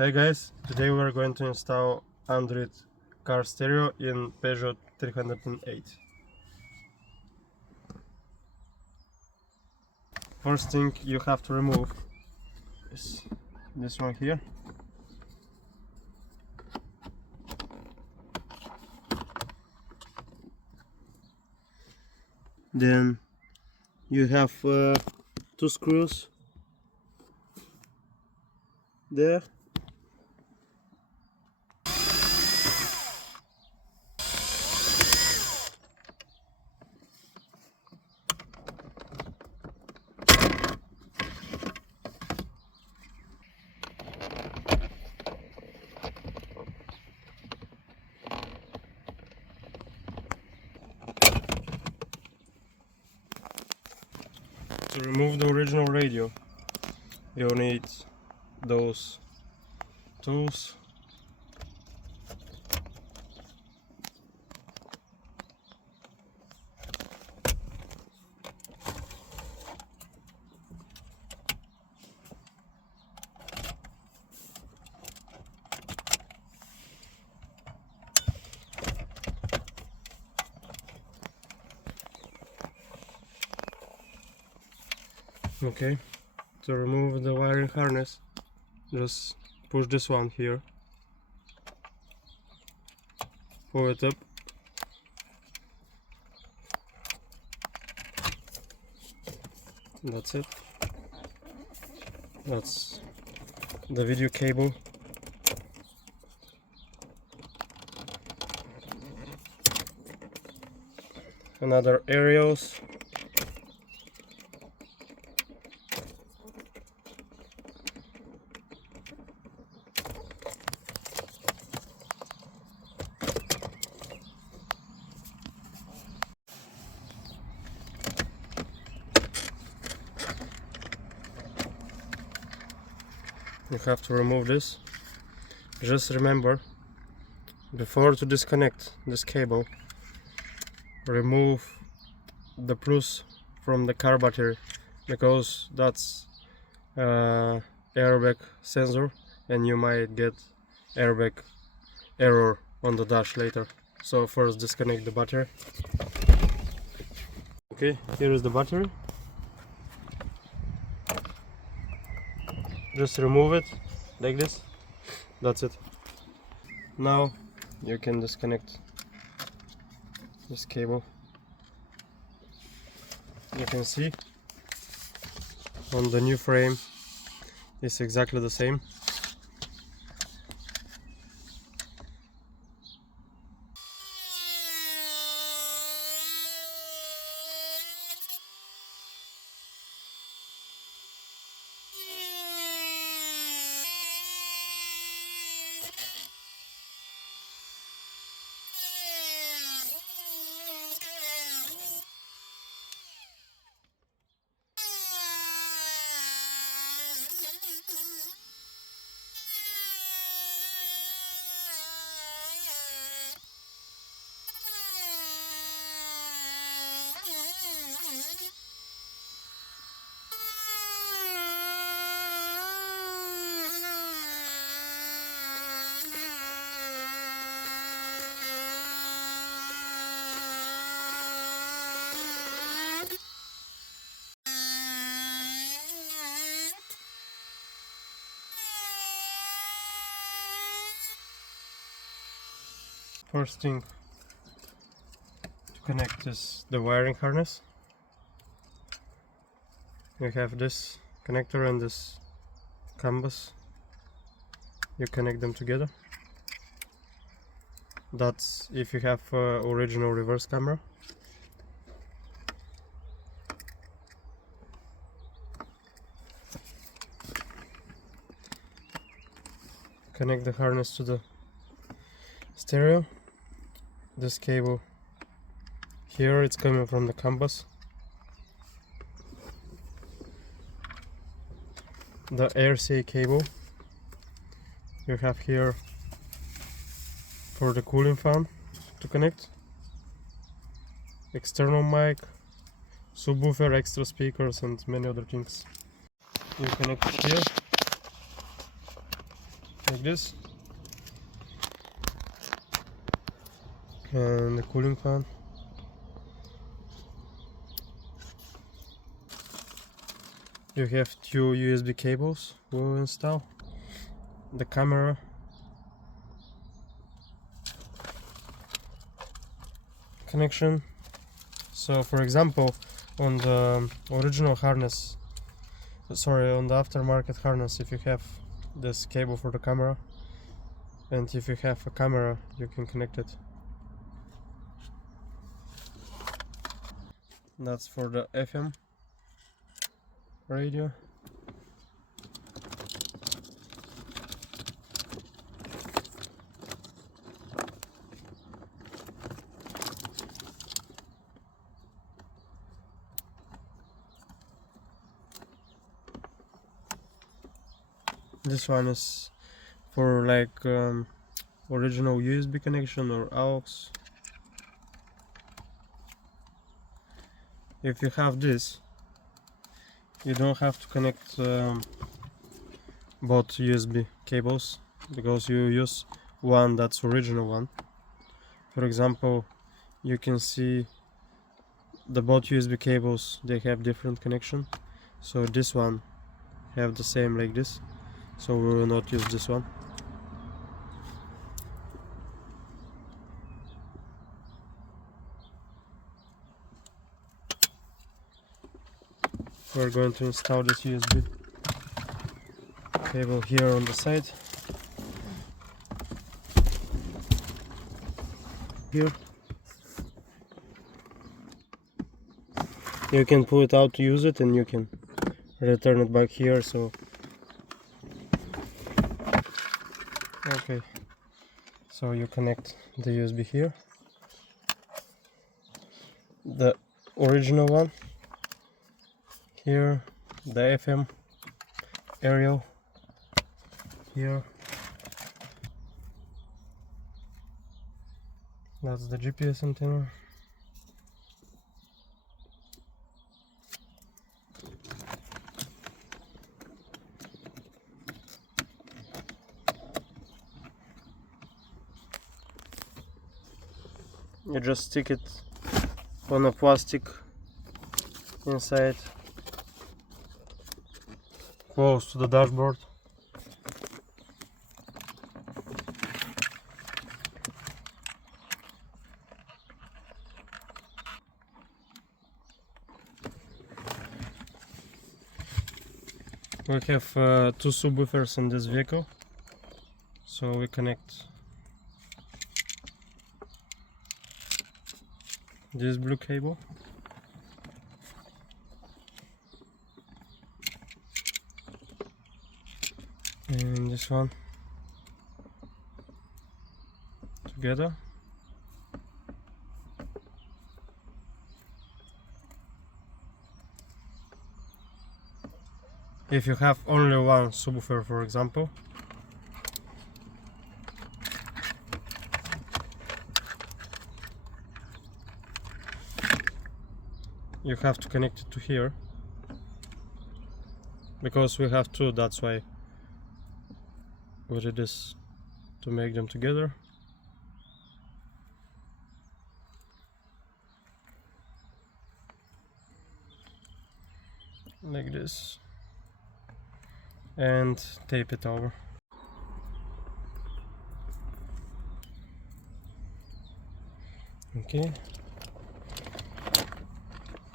Hey guys, today we are going to install Android car stereo in Peugeot 308. First thing you have to remove is this one here. Then you have two screws there. To remove the original radio, you'll need those tools. Okay, to remove the wiring harness, just push this one here, pull it up, that's it. That's the video cable. Another aerials. You have to remove this. Just remember, before to disconnect this cable, remove the plus from the car battery, because that's airbag sensor and you might get airbag error on the dash later. So first disconnect the battery. Okay, here is the battery. Just remove it like this. That's it. Now you can disconnect this cable. You can see on the new frame it's exactly the same. First thing to connect is the wiring harness. You have this connector and this canvas. You connect them together. That's if you have original reverse camera. Connect the harness to the stereo. This cable here, it's coming from the canvas. The RCA cable you have here for the cooling fan to connect. External mic, subwoofer, extra speakers and many other things. You connect it here. like this, and the cooling fan. You have two USB cables we'll install, the camera, connection. So for example, on the original harness, sorry, on the aftermarket harness, if you have this cable for the camera, and if you have a camera, you can connect it. That's for the FM radio. This one is for like original USB connection or aux. If you have this, you don't have to connect both USB cables, because you use one that's original one. For example, you can see the both USB cables, they have different connection. So this one have the same like this, so we will not use this one. We're going to install this USB cable here on the side. Here. You can pull it out to use it, and you can return it back here. So okay, so you connect the USB here, the original one here, the FM aerial here, that's the GPS antenna. You just stick it on a plastic inside, close to the dashboard. We have two subwoofers in this vehicle, so we connect this blue cable and this one together. If you have only one subwoofer, for example, you have to connect it to here, because we have two, that's why we did this, to make them together. Like this, and tape it over. Okay,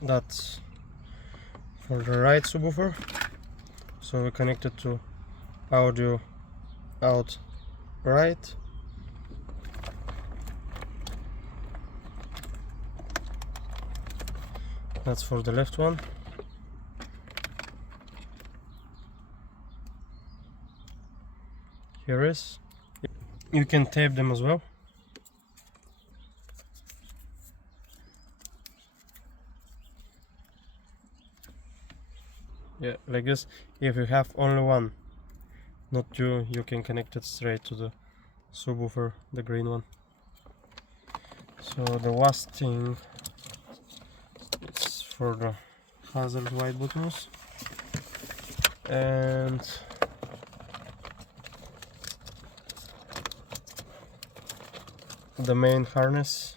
that's for the right subwoofer, so we connect it to audio out right. That's for the left one. Here is. You can tape them as well. Yeah, like this. If you have only one, not two, you can connect it straight to the subwoofer, the green one. So the last thing is for the hazard light buttons, and the main harness.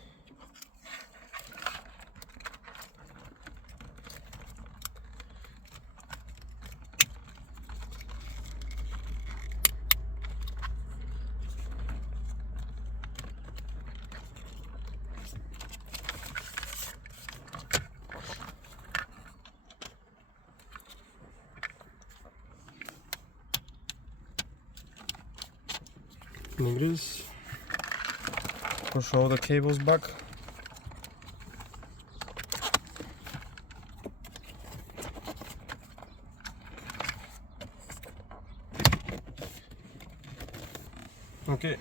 Like this. Push all the cables back. Okay.